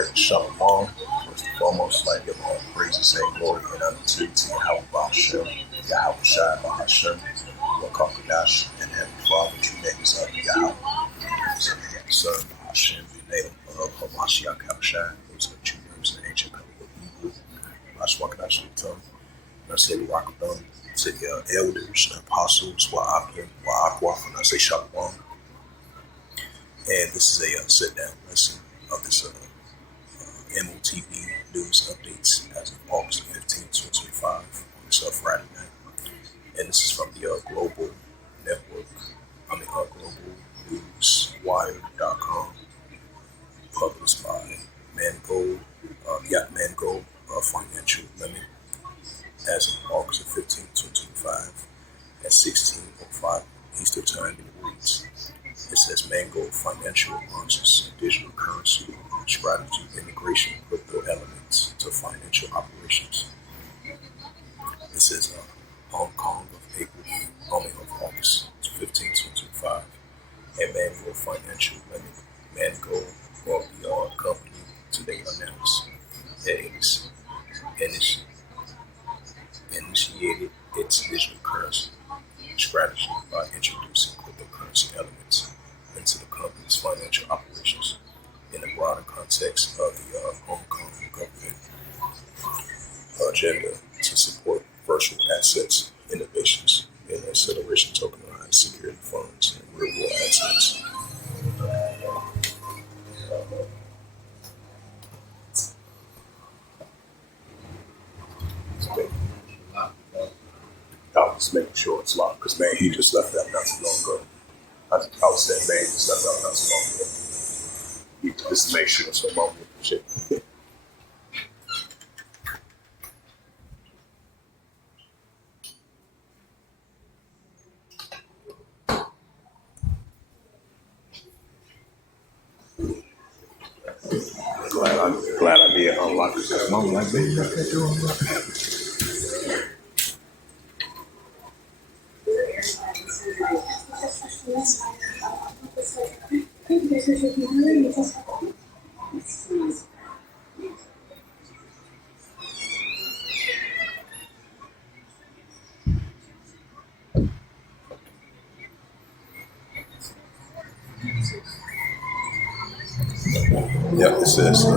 right, Shalom. First and foremost, like give all praises and glory and honor to Yahweh Bashem, Yahweh Shai Bahashem, Wakakadash, and Heavenly Father, true names of Yahweh. Son Bahashem, the name of Hamashiach Yahushai, those are the true names in the ancient covenant of Hebrew. Bashwakadash Lutum. And I say Rakadon to the elders, the apostles, Wa'akim, Wa'akwa, and I say Shalom. And this is a sit-down lesson of this M.O.T.B news updates as of August 15, 2025 on this Friday night. And this is from the global network, globalnewswire.com, published by Mango Financial Limited as of August 15, 2025 at 16:05 Eastern Time in the reads. It says Mango Financial launches digital currency strategy integration crypto elements to financial operations. It says Hong Kong of August 15, 2025, and Mango Financial Limited, Mango or the company today announced that it initiated its digital currency strategy by introducing cryptocurrency elements into the company's financial operations in the broader context of the Hong Kong government agenda to support virtual assets, innovations, and acceleration tokenized security funds and real-world assets. I was making sure it's locked because, man, he just left that not too long ago. I was saying, man, he just left that not too long ago. He just made sure it's no longer and shit. Glad I did unlock it because mom like, baby, I can't do unlock it. Yeah, it says in a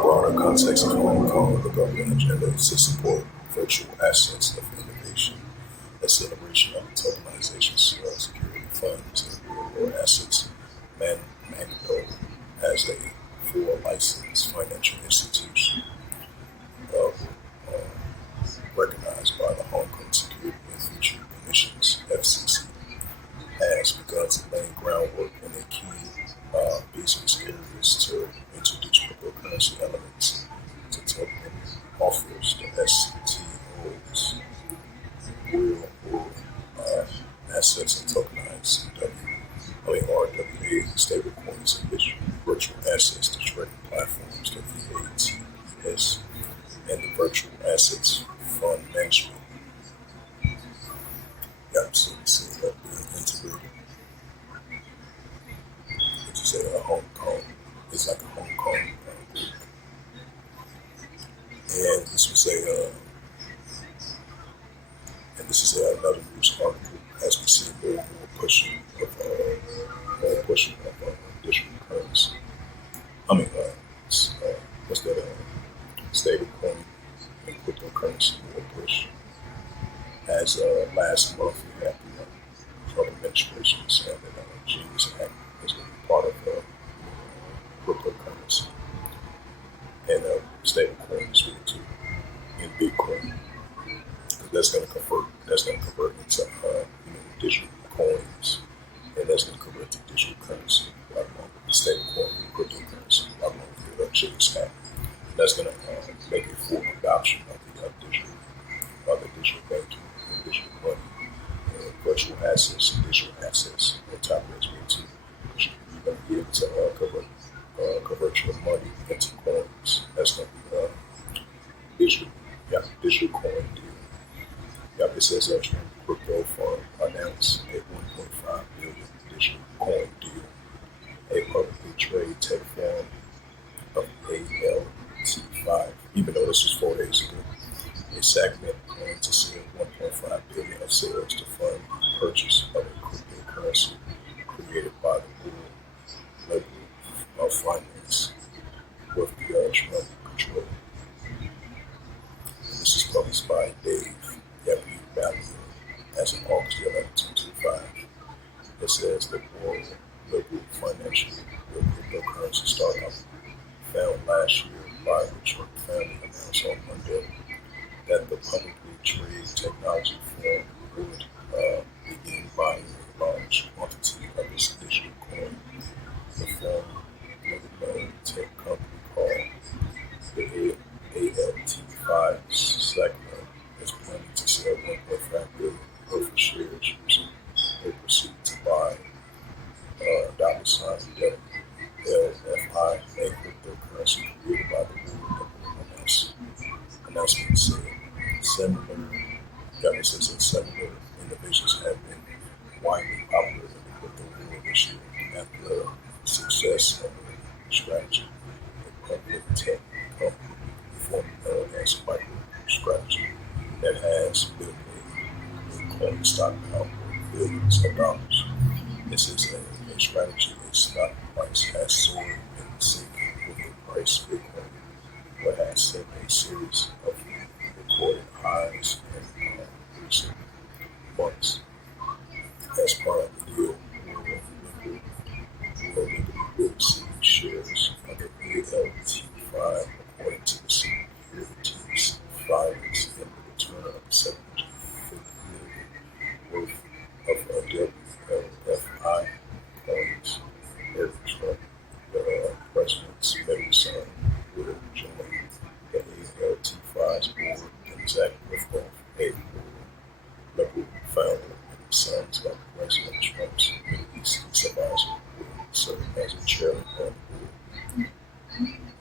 broader context of Hong Kong, the government agenda is to support virtual assets of innovation, acceleration of tokenization, security funds, and real-world assets. Mango as a full licensed financial institution recognized by the Hong Kong Security and Future Commission's (FCC), has begun to lay groundwork in the key business areas to introduce cryptocurrency elements to token offers the STOs, real world assets and tokenized RWA stablecoins and virtual assets to trading platforms, the VATS, and the virtual assets fund management. So you see that being integrated. Which is a Hong Kong. It's like a Hong Kong group. And this was another news article as we see more pushing of digital currency. What's that? Stable coin and cryptocurrency more push. As last month we had the Trump administration said that Genius Act is going to be part of cryptocurrency and stable coins too in Bitcoin. That's going to convert into digital coins, and that's going to convert to digital currency right along with the stable coin and cryptocurrency right along with the Genius Act. That's going to make a full adoption of the digital banking and digital money, virtual assets and digital assets on top of that too. Because you're going to be able to convert your money into coins. That's going to be digital coin deal. It says that crypto fund announced a $1.5 billion digital coin deal, a publicly traded tech form of a ALT5, even though this was 4 days ago. A segment going to sell 1.5 billion of sales to fund the purchase of a cryptocurrency created by the world level of finance with the Trump control. And this is published by Dave W. Valley as of August 11, 2025. It says the world level financial cryptocurrency startup found last year by the Trump family announced on Monday that the publicly traded technology firm would begin buying a large quantity of its digital coin. The firm, with a known tech company called the ALT5 segment, is planning to sell 1.5 billion worth of shares using a proceed to buy $LFI, a cryptocurrency created by the world announcement said. Similar governments and similar individuals have been widely popular in the crypto world this year after the success of the strategy. A public tech company formerly known as MicroStrategy that has built a coin stock now worth billions of dollars. This is a strategy. A stock price has soared in sync with the price of Bitcoin, but has set a series of recorded highs in recent months. As part of the deal, World will receive shares of the ALT5 according to the securities filings in return of 750 million worth of WLFI coins. Eric Trump, the president's middle son, will join the ALT5's board and executive of a liberal founder and sons of President Trump's Middle East advisor will serve as a chairman on the board.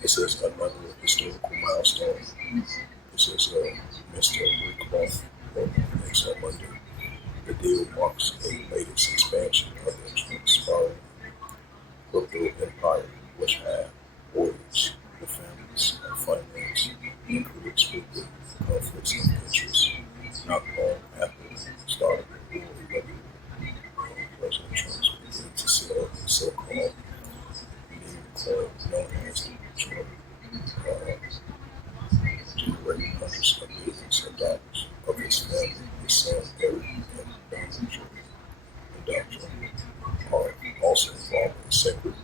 This is another historical milestone. This is Mr. Rick Roth next on Monday. The deal marks a latest expansion of the Trump-inspired crypto empire, which had warriors, the families, and finance, and creates frequent conflicts of interest. Not long after the start of the war, President Trump's began to sell the so-called meme coin known as the Trump, generating hundreds of millions of dollars of his family, his son Eric, and Donald Trump. Are also involved in separate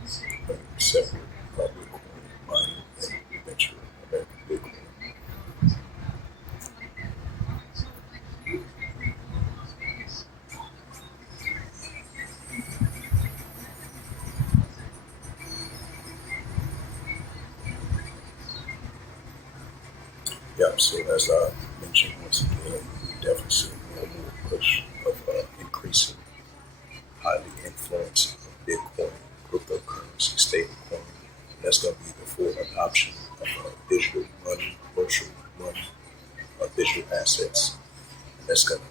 Bitcoin mining and venture American Bitcoin. Yep, so as I mentioned once again, we definitely see more and more push of increasing highly influenced Bitcoin, cryptocurrency, stablecoin. That's going to be the full adoption of digital money, virtual money, digital assets. And that's going to,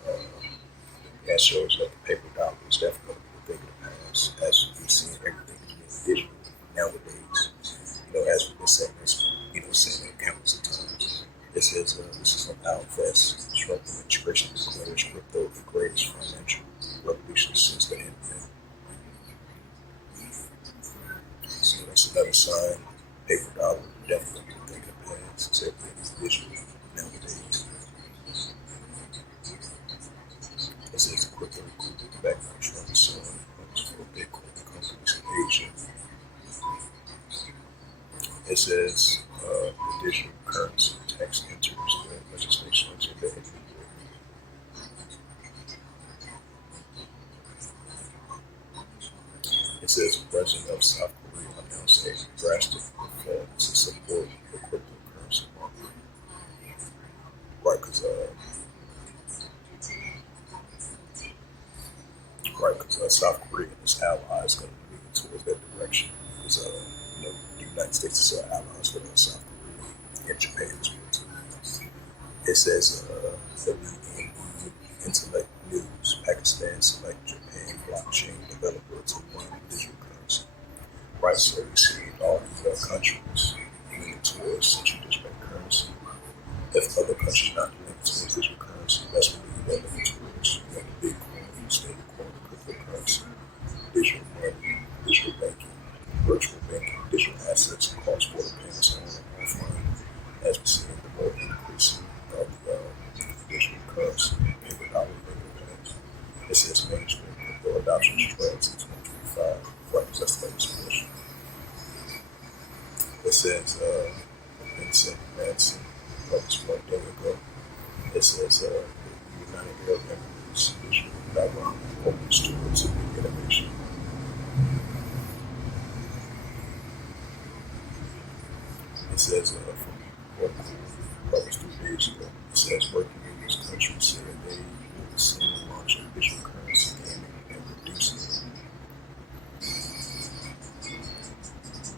that shows that the paper dollar is definitely going to be a thing of the past, as we've seen everything being digital nowadays. As we've been saying this, saying it countless of times. This is an Alfest. Trump administration declares crypto the greatest financial revolution since the internet. So that's another sign. Paper dollar definitely a thing of the past. It's everything is digital nowadays. This is crypto back on Trump's son for Bitcoin companies in Asia. It says the digital currency tax enters the legislation today. It says the president of South Korea announced a drastic reform to support the cryptocurrency market. Right, because South Korea and its allies going to move towards that direction. Because the United States is allies with South Korea and Japan as well too. It says Intellect News, Pakistan select Japan blockchain developer to run digital currency. Right, so we see all these countries, other countries not doing towards digital currency. That's what we're developing towards. You know, the Bitcoin, stablecoin, cryptocurrency, digital money, digital banking, virtual banking, digital assets, and cross-border payments on and offline. As we see the more increasing of the digital currency, paper dollar payments. It says mainstream crypto adoption trends in 2025. Right, that's the latest portion. It says, Vincent Manson published 1 day ago. It says, the United Arab Emirates digital background opens towards innovation. It says, from what published 3 days ago, it says, working in this country said they will soon launch a digital currency aiming at reducing.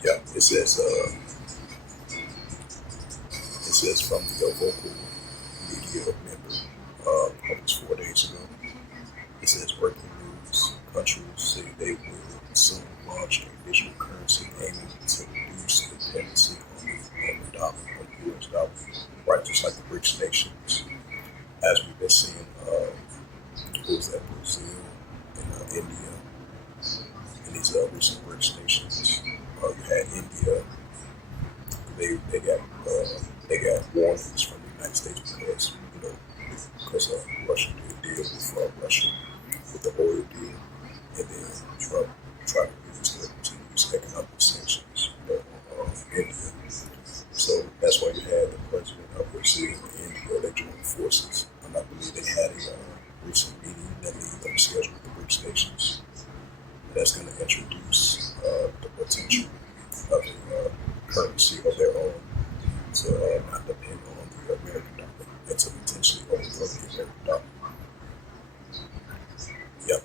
Yeah, it says from the local media member published 4 days ago. It says working news countries say they will soon launch a digital currency aiming to reduce dependency on the dollar, on the US dollar, right? Just like the BRICS nations, as we've been seeing, Brazil and India, and these recent BRICS nations. You had India. They got warnings from the United States because Russia did a deal with Russia with the oil deal, and then Trump tried to use economic sanctions on India. So that's why you had the president of Brazil and India. They joined forces, and I believe they had a recent meeting that they scheduled with the BRICS nations. And that's going to introduce the potential of a currency of their own to not depend on the American dollar and to potentially overthrow the American dollar. Yep,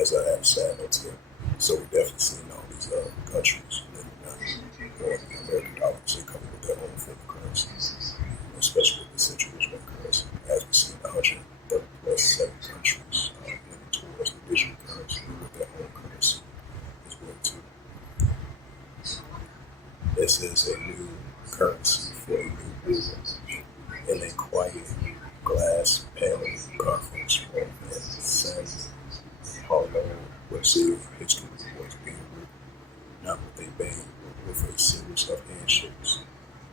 as I have said, that's it. So we're definitely seeing all these countries that are not on the American dollar, so they come with their own form of currency, especially with the central bank currency, as we see in 130 plus 7 countries moving towards the digital currency with their own currency as well too. This is a new currency for a new ruler in a quiet glass panel conference room in San Paulo, Brazil. History was being written, not with a bang, but with a series of handshakes,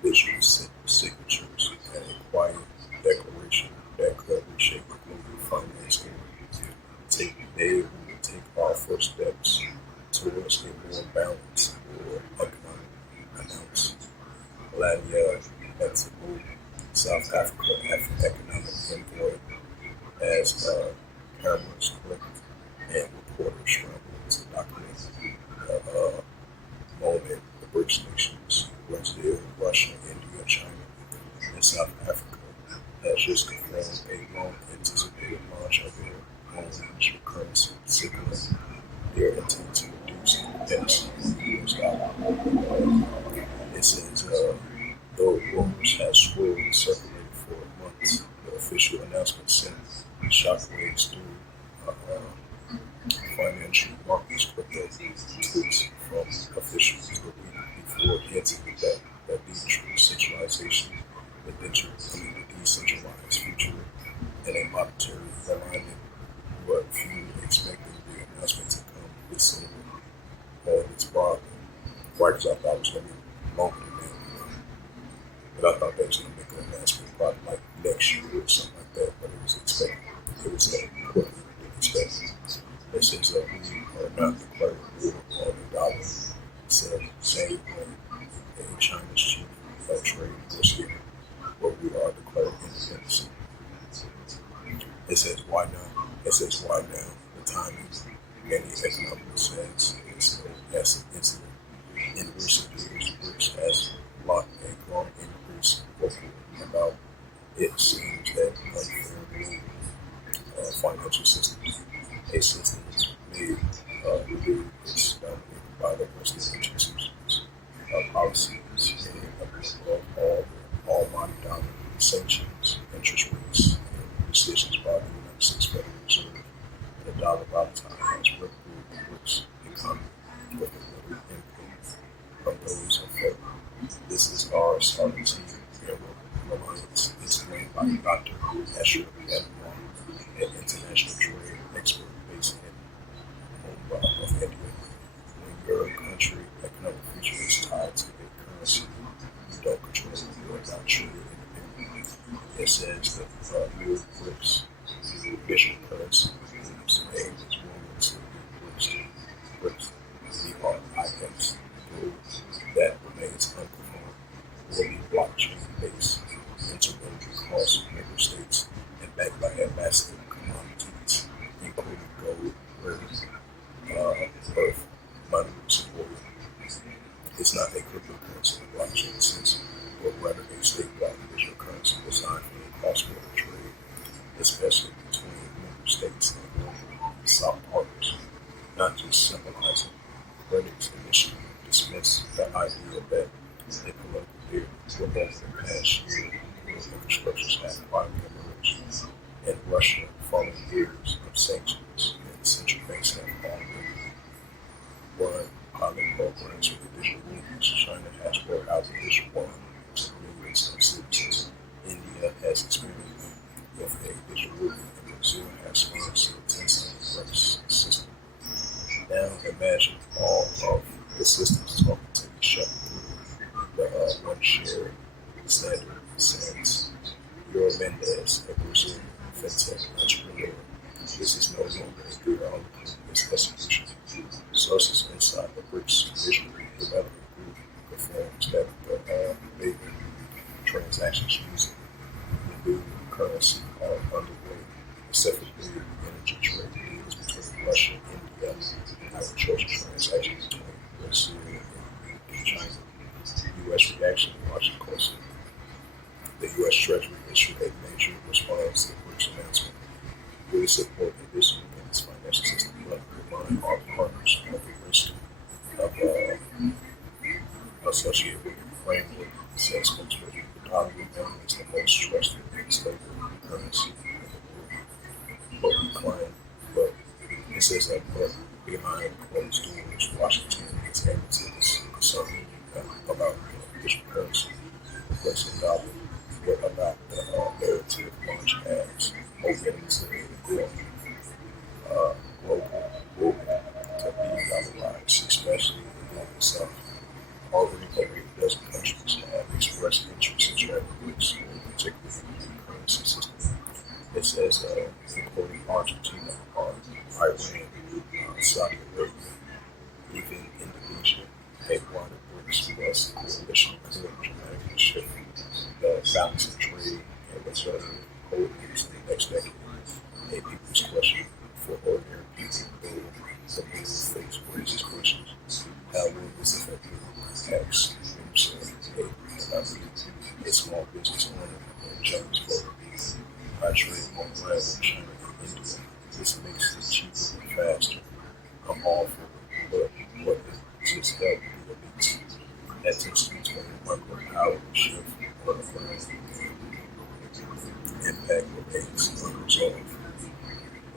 digital signatures, and a quiet declaration that could reshape the global finance area. They will take our first steps towards a more balanced world economic, announced Latvia M.O.T.B, South Africa economic envoy, as cameras clicked and reporters scrambled to document the moment the BRICS nations, Brazil, Russia, India, China, and South Africa, has just confirmed a long-anticipated launch of their own digital currency, signaling their intent to reduce dependency on the US dollar. It says, though rumors have swirled and circulated for months, the official announcement sent shockwaves through financial markets, crypto tweets from officials the week before hinting that the decentralization, the decentralized future, and a monetary alignment, but few expected the announcement to come this summer on its broadly. Right, because I thought it was going to be longer than that, but I thought they was going to make an announcement probably like next year or something like that, but it was expected. It was quickly expected. It says that we are not declaring war on the dollar. It said same way in China's chief trade negotiator, but we are declaring independence. It says why now? It says why now? The timing. Many economists says it's no incident. In recent years, BRICS has locked a growing increase vocal about it seems that unfair financial systems, a system made renewed is dominated by the Western agencies, policies, and above all money dollar sanctions, interest rates, and decisions by the United States Federal Reserve. And the dollar volatile has rippled the BRICS economy with a little input from those affected. This is our sovereignty and reliance, explained by Dr. Asher Anwar, an international trade expert based in Mumbai of India. When your country economic future is tied to a currency you don't control, you are not truly independent. It says that new BRICS, visual currency, groups aim as women to be BRICS, BRICS, group that remains unconformed, will be blockchain based, interlinked across member states, and backed by a massive commodities, including gold, earth, minerals, and oil. It's not a cryptocurrency in the blockchain sense, but rather a state-blocked digital currency designed for cross-border trade, especially between member states and global South partners. Not just symbolizing. Critics initially dismissed the idea that a political period for both the past year when infrastructures have finally emerged, and Russia following years of sanctions, and central banks have already run pilot programs with the digital movements. China has rolled out the digital yuan to millions of citizens. India has experimented with a digital movement, and Brazil has launched a 10-cent system. Now imagine all of the systems talking to each other through the one shared standard sense. Your Mendez, a Brazilian fintech entrepreneur. This is no longer a theoretical, it's execution. Sources inside the BRICS Digital Development Group confirms that the big transactions using the new currency are underway, specifically energy trade deals between Russia, India, and agricultural transactions between Brazil and China. U.S. reaction in Washington closely. The U.S. Treasury issued a major response to the BRICS announcement. We support additional independence financial system, but remind our partners of the risk of associated with the framework, says spokesperson. The dollar remains the most trusted and stable currency in the world. But it says that but behind closed doors, Washington is able to concern about digital currency, replacing dollar. What about the narrative launch as opening to the global movement to be dollarized, especially in the global south? Already over a dozen countries have expressed interest in joining BRICS, particularly in the currency system. It says, including Argentina, Iran, Saudi Arabia, even Indonesia, a wider BRICS Plus coalition could dramatically shift the balance of trade and reserve holdings in the next decade. A people's question for ordinary people, the move face raises questions. How will this affect the tax himself, a small business owner in James Florida? I trade online with China and India. This makes it cheaper and faster. I'm all for it, but what if just help the elites? That takes me to a micro power shift on the ground. Impact remains unresolved.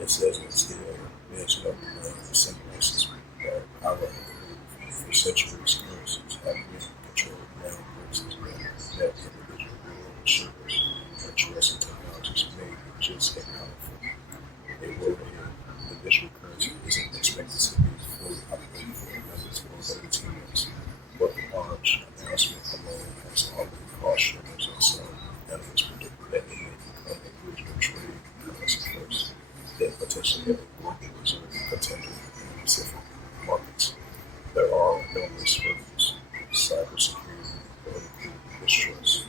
It says that still there's no symbolism that power for centuries currencies have been controlled now versus that individual world sugars and trust in technologies may be just as powerful. They wrote ahead. The digital currency isn't expected to be fully operating for another 12 to 18 months, but the launch announcement alone has already caused shares on some analysts predict that it may become a regional trade currency first, then potentially a global reserve contender in the Pacific markets. There are numerous hurdles: cybersecurity, political distrust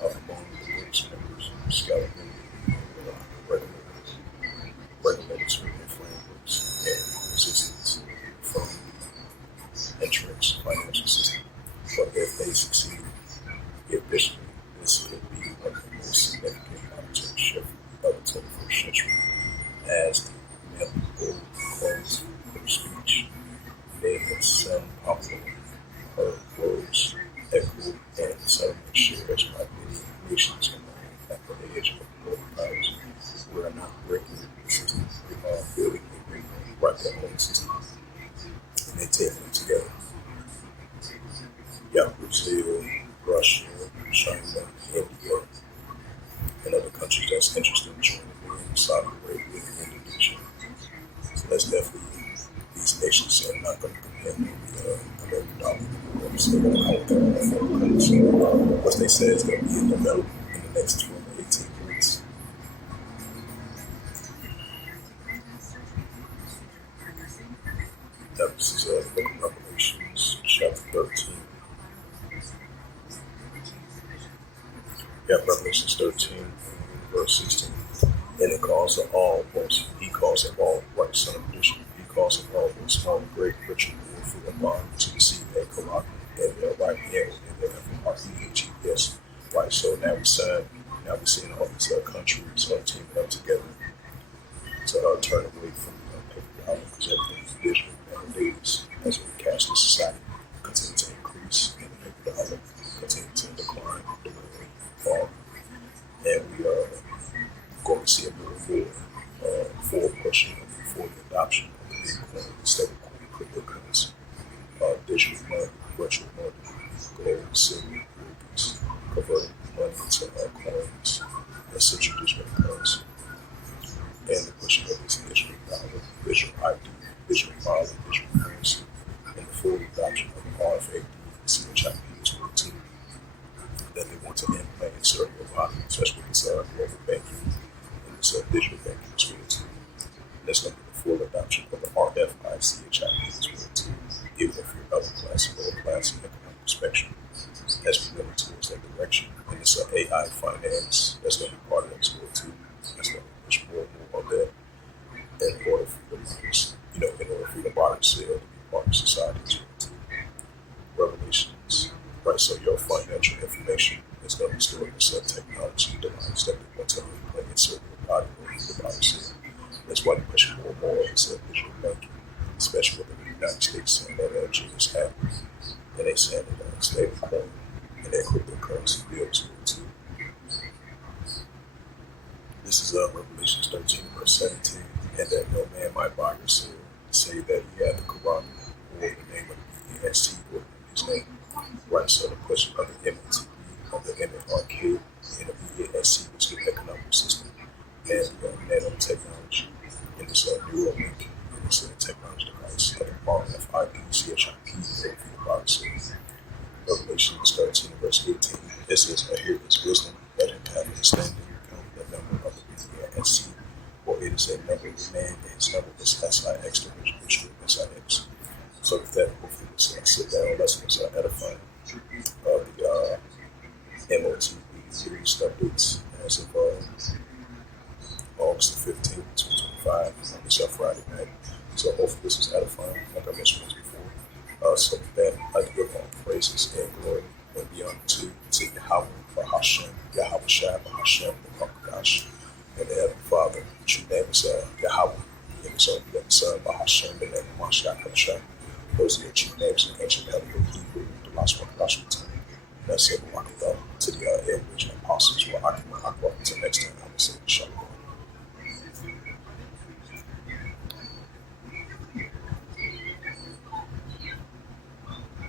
among the BRICS members, scalability, and regulatory frameworks, and resistance from entrenched financial system. But if they succeed, eventually this could be one of the most significant monetary shift of the 21st century. As the Bull closed her speech, they had some popular her words echoed and settlement shares by many nations at the edge of they're going to come with what they say is going to be in development in the next 12 to 18 months. Now, this is the book of Revelations, chapter 13. Yeah, Revelations 13, verse 16. And it calls of all, both he calls of all, right, son of perdition. He calls of all, both small and great, rich and poor, free and bond, to receive their Korah and their right hand and their FMREHES. Right, so now we're seeing all these countries teaming up together to turn away from paper dollar because everything is digital nowadays. As we cashless society continue to increase and the paper dollar continue to decline, fall, and we are going to see a more forward pushing for the adoption of the Bitcoin, stablecoin, cryptocurrency, digital money, virtual money, gold, silver, rupees, converting money into coins, essential digital currency, and the pushing of this digital dollar, digital ID, digital wallet, digital currency, and the full adoption of the RFID and CHIP as well too, that they want to implant in certain body, especially with this global banking and this digital banking as well too. And that's going to be the full adoption of the RFID CHIP as well too, even if you're upper class, lower class, and economic spectrum, as we move towards that direction. And this AI finance, that's going to be part of that as well too. That's going to push more and more of that in order for the miners, in order for the modern sale to be part of society as well too. Revelations, right? So your financial information is going to be stored in some technology device that they want to implant insert your body or the body sale. That's why they push more and more of this digital banking, especially within the United States, saying that Jesus happened. And they saying that stablecoin and that cryptocurrency bills will too. This is Revelation 13, verse 17. And that no man might buy or sell, say that he had the Quran or the name of the EST or his name. Right, so the question of the M.O.T.B, of the M.O.T.B, and the ESC, which is the economic system, and nanotechnology, and this neural link, and this technology device, and the RFID, CHIP, for the body sale. Revelation 13, verse 18. It says, I hear this wisdom, let him have understanding, count the number of the ESC, or it is a number of man, and his number is SIX, which is SIX. So with that, hopefully this sit-down lesson was edifying of the M.O.T.B series updates as of August the 15th, 2025, on this Friday night. So hopefully this was edifying, like I mentioned once before. So with that, I give all praises and glory and beyond to Yahweh, Bahashem, Yahweh Shai, Bahashem, the Makadash, and the Heavenly Father, which your name is Yahweh, and so the Son, Bahashem, the name of Mashah, Hashem. Those are your chief names in ancient Hebrew, Hebrew, the last one, that's it, to the elders and apostles who are occupied. Until next time, I will say, Shalom.